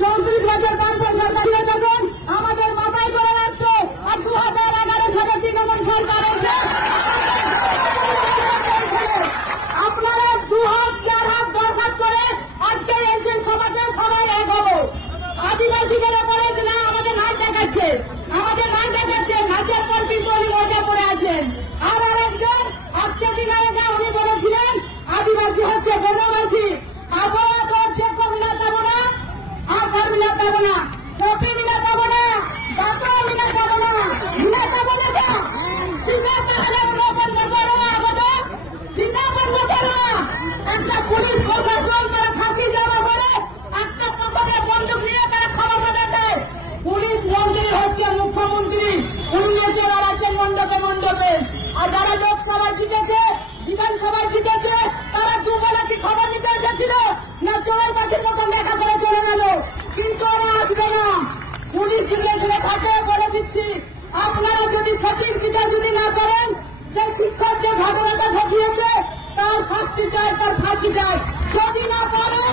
34 বছর বামপন্থী সরকার ছিল যখন আমাদের মাথায় করে রাখতো, আর 2011 সালে তৃণমূল সরকার এসে আপনারা 2 হাত 4 হাত 10 হাত করে আজকে এই সভাতে সবাই এক হবো। আদিবাসীদের বলে যে না আমাদের নাচ দেখাচ্ছে, আমাদের নাচ দেখাচ্ছে, নাচের পর কিন্তু উনি মজা পড়ে আছেন। আর আরেকজন আজকে দিনের আগে উনি বলেছিলেন আদিবাসী হচ্ছে বনবাসী, আবহাওয়া তো হচ্ছে কবি না পাবো না, আসার মিলা পাবো না, কপি মিলা পাবো না, বাঁকা মিলা পাবো না, মিলা পাবো না, চিন্তা তাহলে বন্ধ করো না, আমাদের চিন্তা বন্ধ করো না। একটা পুলিশ প্রশাসন তারা খাকি জমা করে একটা পকেটে বন্দুক নিয়ে তারা ক্ষমতা দেখায়। পুলিশ মন্ত্রী হচ্ছে মুখ্যমন্ত্রী, উনি নেচে বেড়াচ্ছেন মণ্ডপে মণ্ডপে। আর যারা লোকসভায় জিতেছে, বিধানসভায় জিতেছে, তারা দুবেলা কি খবর নিতে এসেছিল না চোরের পাখির মতন দেখা করে চলে গেল। কিন্তু ওরা আসবে না, পুলিশ ঘিরে ঘিরে থাকে। বলে দিচ্ছি, আপনারা যদি সঠিক বিচার যদি না করেন, যে শিক্ষক যে ঘটনাটা ঘটিয়েছে তার শাস্তি চাই, তার ফাঁসি চাই। যদি না পারেন